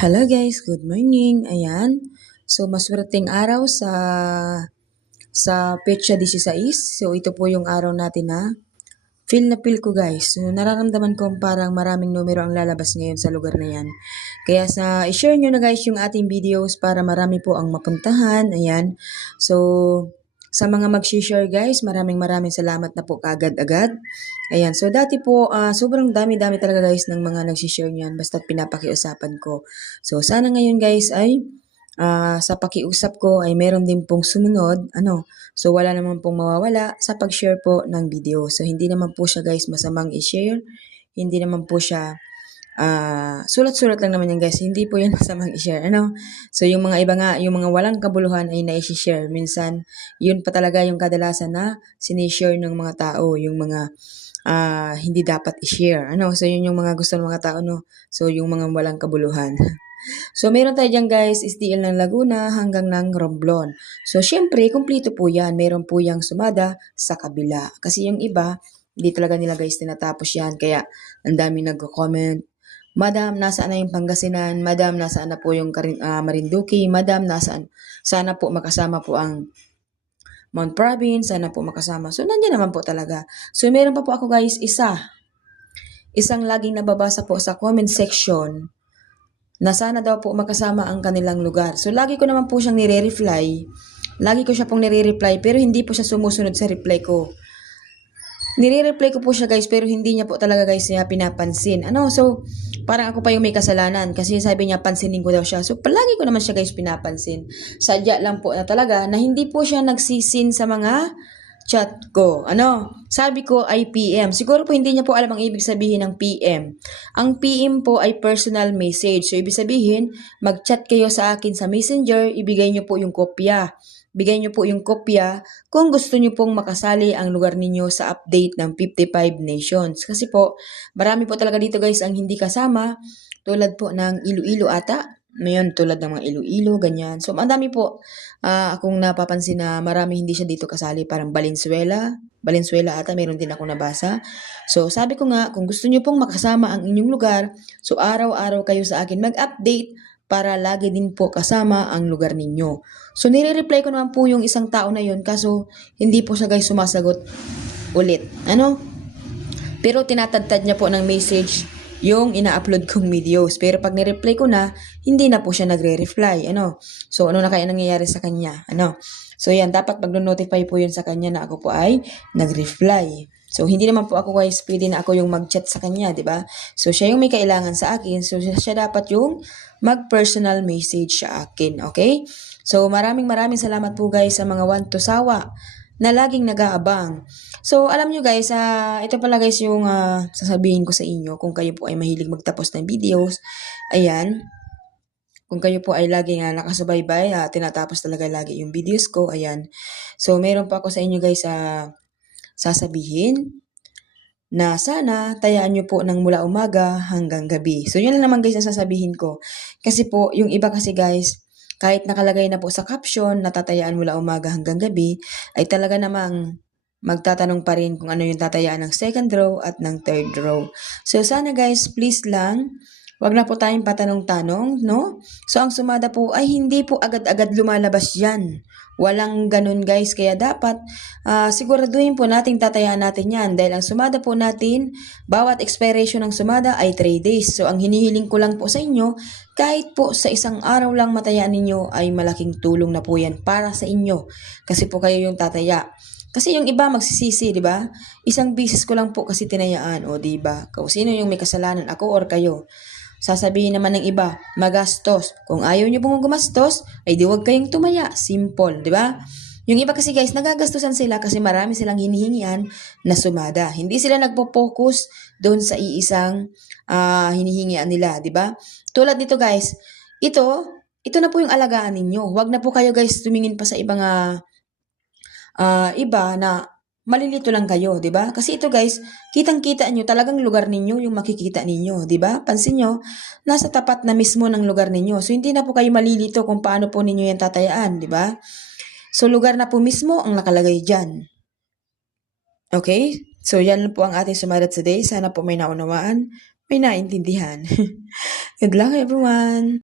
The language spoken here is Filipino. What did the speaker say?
Hello guys, good morning. Ayan. So maswerteng araw sa Petsa 16. So ito po yung araw natin na feel na feel ko guys. So nararamdaman ko parang maraming numero ang lalabas ngayon sa lugar na yan. Kaya i-share nyo na guys yung ating videos para marami po ang mapuntahan. Ayan. So sa mga mag-share guys, maraming salamat na po kaagad-agad. Ayan, so dati po, sobrang dami-dami talaga guys ng mga nag-share niyan basta't pinapakiusapan ko. So sana ngayon guys ay sa pakiusap ko ay meron din pong sumunod, so wala naman pong mawawala sa pag-share po ng video. So hindi naman po siya guys masamang i-share, hindi naman po siya sulat-sulat lang naman yan guys, hindi po yan masamang i-share, So yung mga iba nga, yung mga walang kabuluhan ay na-share. Minsan, yun pa talaga yung kadalasan na sinishare ng mga tao, yung mga hindi dapat i-share, So yun yung mga gusto ng mga tao, So yung mga walang kabuluhan. So, meron tayo dyan guys, STL ng Laguna hanggang ng Romblon. So, syempre, kumplito po yan. Meron po yung sumada sa kabila. Kasi yung iba, hindi talaga nila guys tinatapos yan. Kaya, ang dami nag-comment. Madam, nasaan na yung Pangasinan? Madam, nasaan na po yung Marinduque? Madam, nasaan? Sana po makasama po ang Mount Province. Sana po makasama. So, nandiyan naman po talaga. So, meron pa po ako guys, isang laging nababasa po sa comment section na sana daw po makasama ang kanilang lugar. So, lagi ko naman po siyang nire-reply. Lagi ko siya pong nire-reply, pero hindi po siya sumusunod sa reply ko. Nire-reply ko po siya guys, pero hindi niya po talaga guys niya pinapansin. So, parang ako pa yung may kasalanan kasi sabi niya pansinin ko daw siya. So, palagi ko naman siya guys pinapansin. Sadya lang po na talaga na hindi po siya nagsisin sa mga chat ko. Sabi ko ay PM. Siguro po hindi niya po alam ang ibig sabihin ng PM. Ang PM po ay personal message. So, ibig sabihin, mag-chat kayo sa akin sa Messenger, ibigay niyo po yung kopya. Bigay niyo po yung kopya kung gusto niyo pong makasali ang lugar ninyo sa update ng 55 nations. Kasi po, marami po talaga dito guys ang hindi kasama, tulad po ng Iloilo ata. Ngayon, tulad ng mga Iloilo, ganyan. So, ang dami po akong napapansin na marami hindi siya dito kasali. Parang Valenzuela ata, meron din ako nabasa. So, sabi ko nga, kung gusto niyo pong makasama ang inyong lugar, so araw-araw kayo sa akin mag-update para lagi din po kasama ang lugar ninyo. So, nire-reply ko naman po yung isang tao na yun, kaso hindi po siya guys sumasagot ulit. Pero tinatadtad niya po ng message yung ina-upload kong videos. Pero pag ni-reply ko na, hindi na po siya nagre-reply. So, ano na kaya nangyayari sa kanya? So, yan. Dapat mag-notify po yun sa kanya na ako po ay nag-reply. So, hindi naman po ako guys, pwede na ako yung mag-chat sa kanya, di ba? So, siya yung may kailangan sa akin. So, siya dapat yung mag-personal message sa akin. Okay? So, maraming salamat po guys sa mga want to sawa na laging nag-aabang. So, alam nyo guys, ito pala guys yung sasabihin ko sa inyo kung kayo po ay mahilig magtapos ng videos. Ayan. Kung kayo po ay laging nakasubaybay, tinatapos talaga lagi yung videos ko. Ayan. So, meron pa ako sa inyo guys sasabihin na sana tayaan nyo po ng mula umaga hanggang gabi. So, yun lang naman guys ang sasabihin ko. Kasi po, yung iba kasi guys, kahit nakalagay na po sa caption, natatayaan mula umaga hanggang gabi, ay talaga namang magtatanong pa rin kung ano yung tatayaan ng second row at ng third row. So sana guys, please lang, wag na po tayong patanong-tanong, no? So ang sumada po ay hindi po agad-agad lumalabas yan. Walang ganun guys, kaya dapat siguraduhin po nating tatayaan natin yan dahil ang sumada po natin, bawat expiration ng sumada ay 3 days. So ang hinihiling ko lang po sa inyo, kahit po sa isang araw lang matayaan ninyo ay malaking tulong na po yan para sa inyo kasi po kayo yung tataya. Kasi yung iba magsisisi, di ba? Isang bisis ko lang po kasi tinayaan, o di ba? Kung sino yung may kasalanan, ako or kayo. Sasabihin naman ng iba, magastos. Kung ayaw niyo pong gumastos, ay di wag kayong tumaya. Simple, di ba? Yung iba kasi guys, nagagastusan sila kasi marami silang hinihingian na sumada. Hindi sila nagpo-focus doon sa iisang hinihingian nila, di ba? Tulad nito guys, ito na po yung alagaan ninyo. Wag na po kayo guys tumingin pa sa ibang iba na malilito lang kayo, 'di ba? Kasi ito guys, kitang-kita nyo talagang lugar ninyo yung makikita ninyo, 'di ba? Pansin nyo, nasa tapat na mismo ng lugar ninyo. So hindi na po kayo malilito kung paano po ninyo yan tatayaan, 'di ba? So lugar na po mismo ang nakalagay diyan. Okay? So yan po ang ating sumadat today. Sana po may naunawaan, may naintindihan. Good luck everyone!